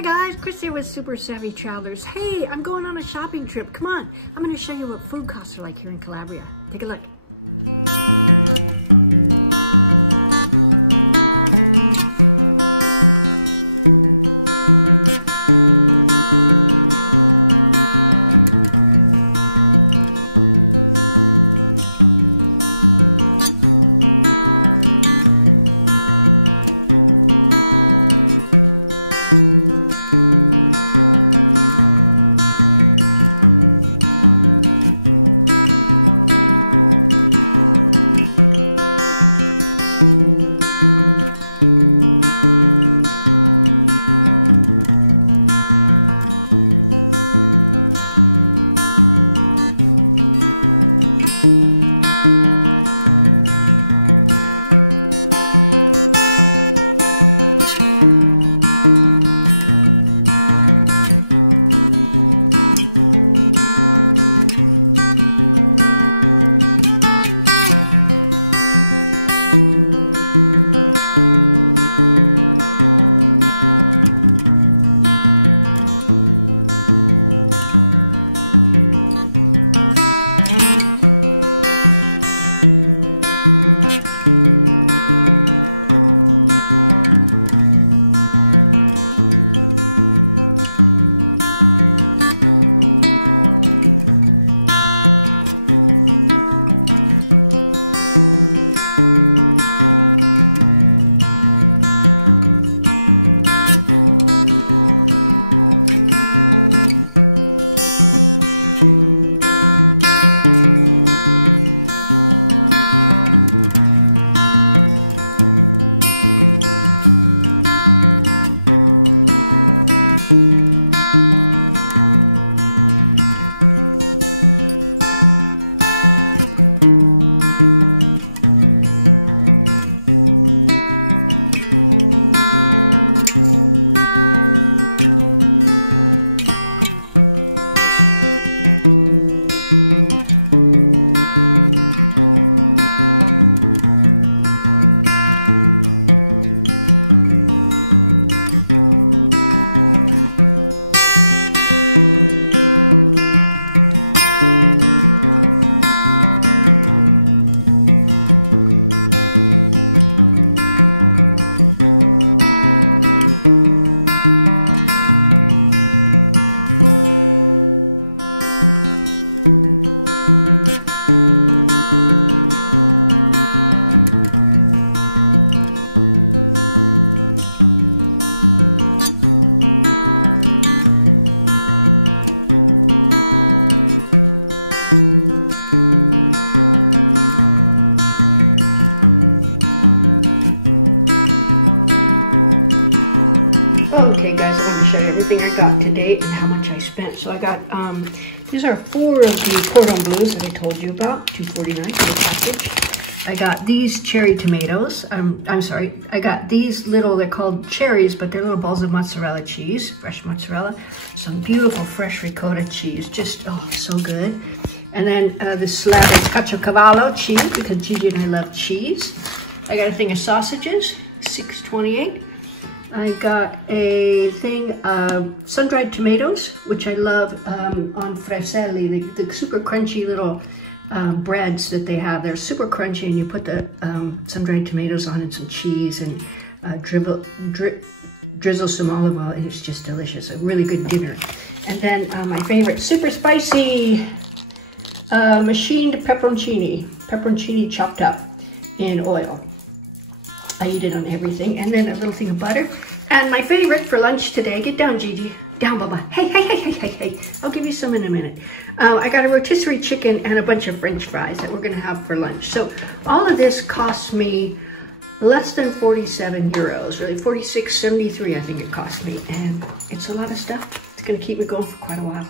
Hi guys, Chris here with Super Savvy Travelers. Hey, I'm going on a shopping trip. Come on, I'm going to show you what food costs are like here in Calabria. Take a look. So I got, these are 4 of the cordon bleus that I told you about, $2.49 for the package. I got these cherry tomatoes. I'm sorry, I got these little, they're called cherries, but they're little balls of mozzarella cheese, fresh mozzarella. Some beautiful fresh ricotta cheese, just, oh, so good. And then this slab of caciocavallo cheese, because Gigi and I love cheese. I got a thing of sausages, $6.28. I got a thing of sun-dried tomatoes, which I love on freselli, the super crunchy little breads that they have. They're super crunchy, and you put the sun-dried tomatoes on and some cheese and drizzle some olive oil, and it's just delicious. A really good dinner. And then my favorite, super spicy machined pepperoncini chopped up in oil. I eat it on everything. And then a little thing of butter. And my favorite for lunch today, get down, Gigi. Down, Bubba. Hey, hey, hey, hey, hey, hey. I'll give you some in a minute. I got a rotisserie chicken and a bunch of French fries that we're gonna have for lunch. So all of this cost me less than 47 euros, really 46.73 I think it cost me. And it's a lot of stuff. It's gonna keep me going for quite a while.